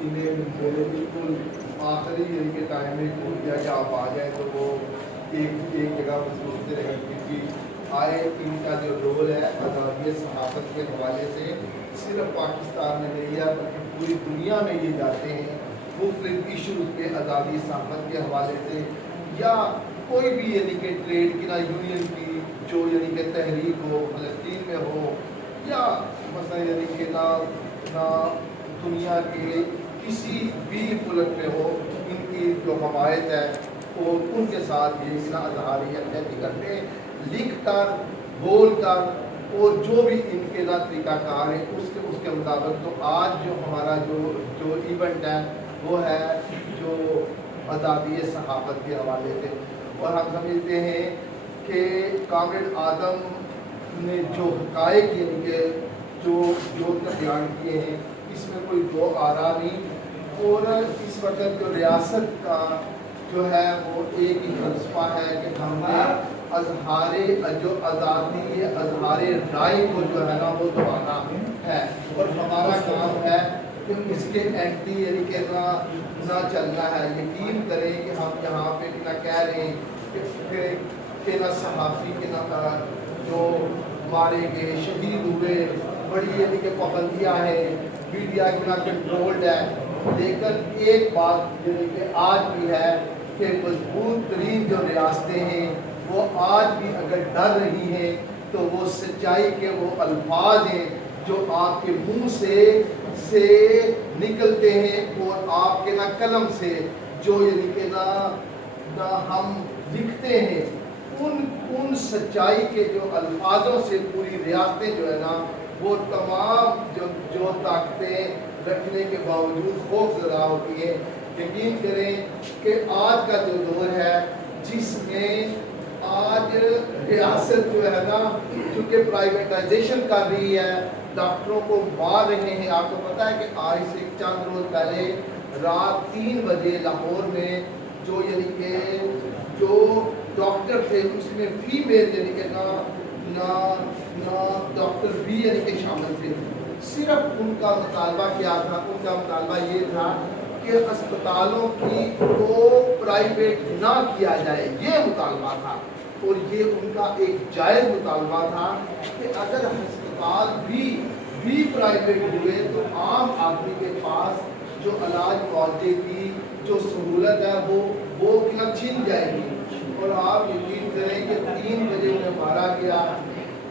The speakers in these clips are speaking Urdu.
انہیں بالکل آخری یعنی کہ ٹائم میں کھول دیا کہ آپ آ جائیں تو وہ ایک جگہ پر سوچتے رہے کیونکہ آئے ان کا جو رول ہے آزادی صحافت کے حوالے سے صرف پاکستان میں نہیں ہے بلکہ پوری دنیا میں یہ جاتے ہیں مختلف ایشوز پہ آزادی صحافت کے حوالے سے یا کوئی بھی یعنی کہ ٹریڈ کی نہ یونین کی جو یعنی کہ تحریک ہو فلسطین میں ہو یا مثلا یعنی کہ نہ دنیا کے کسی بھی ملک میں ہو ان کی جو حمایت ہے اور ان کے ساتھ یہ سنا اظہاری یکجہتی کرتے ہیں لکھ کر بول کر اور جو بھی ان کے نا طریقہ کار ہے اس کے مطابق تو آج جو ہمارا جو ایونٹ ہے وہ ہے جو آزادی صحافت کے حوالے سے اور ہم سمجھتے ہیں کہ کامریڈ آدم نے جو حقائق یعنی کہ جو بیان کیے ہیں اس میں کوئی دو آرا نہیں اور اس وقت جو ریاست کا جو ہے وہ ایک ہی فلسفہ ہے کہ ہم نے اظہار جو آزادی اظہار رائے کو جو ہے نا وہ دبانا ہے اور ہمارا کام ہے کہ اس کے اینٹی یعنی کہ نہ چلنا ہے یقین کریں کہ ہم یہاں پہ نہ کہہ رہے ہیں کہ نہ صحافی کے نہ جو مارے گئے شہید ہوئے بڑی یعنی کہ پابندیاں ہیں میڈیا اتنا کنٹرولڈ ہے لیکن ایک بات یعنی کہ آج بھی ہے کہ مضبوط ترین جو ریاستیں ہیں وہ آج بھی اگر ڈر رہی ہیں تو وہ سچائی کے وہ الفاظ ہیں جو آپ کے منہ سے نکلتے ہیں اور آپ کے نہ قلم سے جو یعنی کہ نہ ہم لکھتے ہیں ان سچائی کے جو الفاظوں سے پوری ریاستیں جو ہے نا وہ تمام جو طاقتیں رکھنے کے باوجود خوف زدہ ہوتی ہیں یقین کریں کہ آج کا جو دور ہے جس میں آج ریاست جو ہے نا چونکہ پرائیویٹائزیشن کر رہی ہے ڈاکٹروں کو مار رہے ہیں آپ کو پتہ ہے کہ آج سے چند روز پہلے رات 3 بجے لاہور میں جو یعنی کہ جو ڈاکٹر تھے اس میں فیمیل یعنی کہ نہ ڈاکٹر بھی یعنی کہ شامل تھے صرف ان کا مطالبہ کیا تھا ان کا مطالبہ یہ تھا کہ اسپتالوں کی کو پرائیویٹ نہ کیا جائے یہ مطالبہ تھا اور یہ ان کا ایک جائز مطالبہ تھا کہ اگر ہسپتال بھی پرائیویٹ ہوئے تو عام آدمی کے پاس جو علاج معالجے کی جو سہولت ہے وہ کیا چھن جائے گی اور آپ یقین کریں کہ 3 بجے انہیں مارا گیا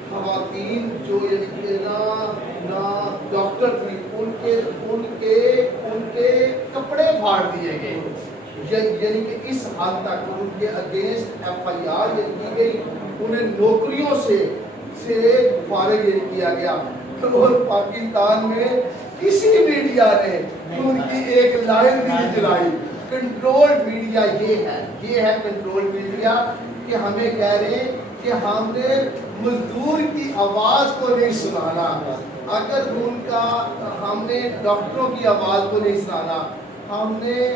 خواتین جو یعنی کہ نہ ڈاکٹر تھی ان کے کپڑے پھاڑ دیے گئے یعنی کہ اس حد تک ان کے اگینسٹ FIR کی گئی انہیں نوکریوں سے فارغ کیا گیا اور پاکستان میں کسی میڈیا نے ان کی ایک لائن نہیں چلائی کنٹرول میڈیا یہ ہے کنٹرول میڈیا کہ ہمیں کہہ رہے ہیں کہ ہم نے مزدور کی آواز کو نہیں سنانا اگر ان کا ہم نے ڈاکٹروں کی آواز کو نہیں سنانا ہم نے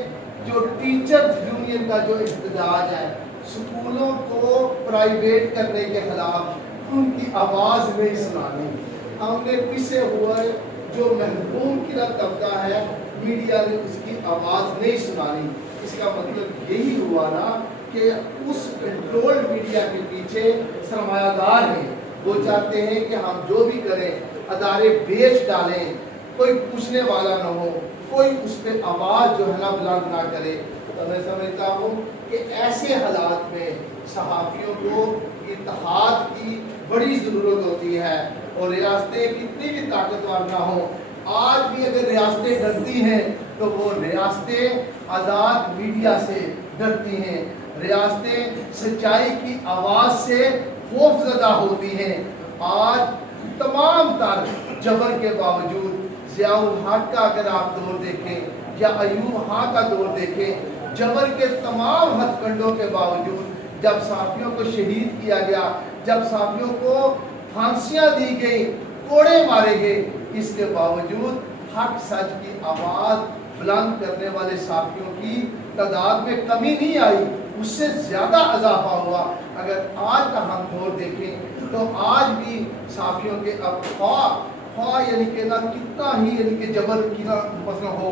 جو ٹیچرز یونین کا جو احتجاج ہے سکولوں کو پرائیویٹ کرنے کے خلاف ان کی آواز نہیں سنانی ہم نے پسے ہوئے جو محروم کی طبقہ ہے میڈیا نے اس کی آواز نہیں سنانی اس کا مطلب یہی ہوا نا کہ اس کنٹرول میڈیا کے پیچھے سرمایہ دار ہیں وہ چاہتے ہیں کہ ہم جو بھی کریں ادارے بیچ ڈالیں کوئی پوچھنے والا نہ ہو کوئی اس پہ آواز جو ہے نا بلند نہ کرے تو میں سمجھتا ہوں کہ ایسے حالات میں صحافیوں کو اتحاد کی بڑی ضرورت ہوتی ہے اور ریاستیں کتنی بھی طاقتور نہ ہوں آج بھی اگر ریاستیں ڈرتی ہیں تو وہ ریاستیں آزاد میڈیا سے ڈرتی ہیں ریاستیں سچائی کی آواز سے خوف زدہ ہوتی ہیں آج تمام تر جبر کے باوجود ضیاء الحق کا اگر آپ دور دیکھیں یا ایوب خان کا دور دیکھیں جبر کے تمام ہتھ کنڈوں کے باوجود جب صحافیوں کو شہید کیا گیا جب صحافیوں کو پھانسیاں دی گئی کوڑے مارے گئے اس کے باوجود حق سچ کی آواز بلند کرنے والے صحافیوں کی تعداد میں کمی نہیں آئی اس سے زیادہ اضافہ ہوا اگر آج کا ہم دور دیکھیں تو آج بھی صحافیوں کے اب خواہ یعنی کہ نہ کتنا ہی یعنی کہ جبر کی نہ مسئلہ ہو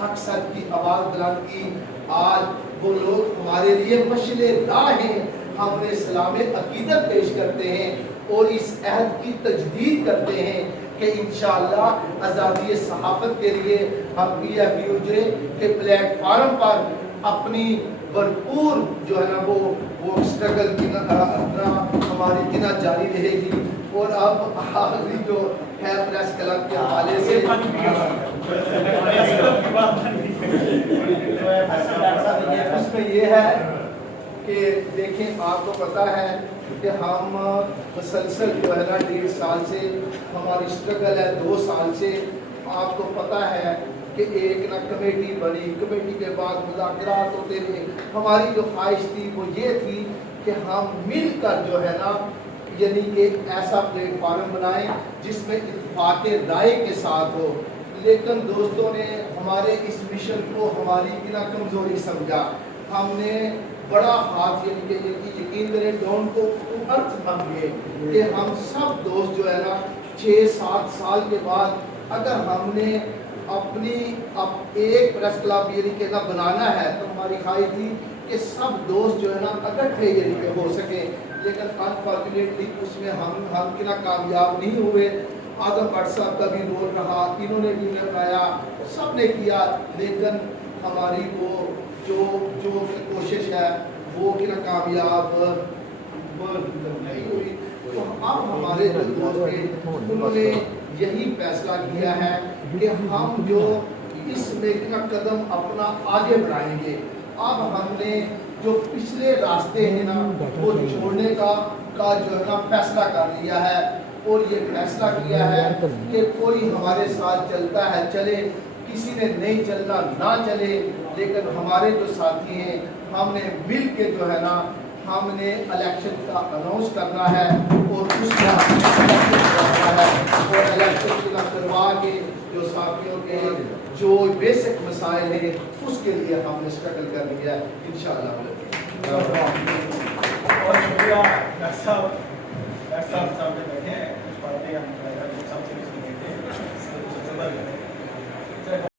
حق سچ کی آواز بلند کی، آج وہ لوگ ہمارے لیے مشعل راہ ہیں۔ ہم نے اسلام عقیدت پیش کرتے ہیں اور اس عہد کی تجدید کرتے ہیں کہ انشاءاللہ آزادی صحافت کے لیے ہم پی ایف یو جے کے پلیٹ فارم پر اپنی بھرپور جو ہے نا وہ اسٹرگل کی ہماری کنا جاری رہے گی۔ اور اب آخری جو ہے پریس کلب کے حوالے سے اس میں یہ ہے کہ دیکھیں آپ کو پتا ہے کہ ہم مسلسل جو ہے نا 1.5 سال سے ہماری اسٹرگل ہے، 2 سال سے آپ کو پتا ہے کہ ایک نا کمیٹی بنی، کمیٹی کے بعد مذاکرات ہوتے رہے۔ ہماری جو خواہش تھی وہ یہ تھی کہ ہم مل کر جو ہے نا یعنی ایک ایسا پلیٹ فارم بنائیں جس میں اتفاق رائے کے ساتھ ہو، لیکن دوستوں نے ہمارے اس مشن کو ہماری بنا کمزوری سمجھا۔ ہم نے بڑا ہاتھ یعنی کہ یقین کریں ڈون کو ارتھ سمجھے کہ ہم سب دوست جو ہے نا 6-7 سال کے بعد اگر ہم نے اپنی ایک پریس کلب یعنی کہ بنانا ہے تو ہماری خواہش تھی کہ سب دوست جو ہے نا اکٹھے یعنی کہ ہو سکے، لیکن انفارچونیٹلی اس میں ہم کنا کامیاب نہیں ہوئے۔ آدم بٹ صاحب کا بھی رول رہا، انہوں نے بھی بنایا، سب نے کیا، لیکن ہماری وہ جو کوشش ہے وہ کنا کامیاب نہیں ہوئی۔ تو اب ہمارے جو دوست تھے انہوں نے یہی فیصلہ کیا ہے کہ ہم جو اس میں کنا قدم اپنا آگے بڑھائیں گے۔ اب ہم نے جو پچھلے راستے ہیں نا وہ چھوڑنے کا جو ہے نا فیصلہ کر لیا ہے، اور یہ فیصلہ کیا ہے کہ کوئی ہمارے ساتھ چلتا ہے چلے، کسی نے نہیں چلنا نہ چلے، لیکن ہمارے جو ساتھی ہیں ہم نے مل کے جو ہے نا ہم نے الیکشن کا اناؤنس کرنا ہے اور اس کا الیکشن کرنا ہے، اور الیکشن کروا کے جو ساتھیوں کے جو بیسک مسائل ہیں اس کے لیے ہم نے اسٹرگل کر لیا ہے انشاءاللہ۔ بہت شکریہ ڈاکٹر صاحب، ڈاکٹر صاحب سامنے بیٹھے ہیں، کچھ باتیں ہم سب سے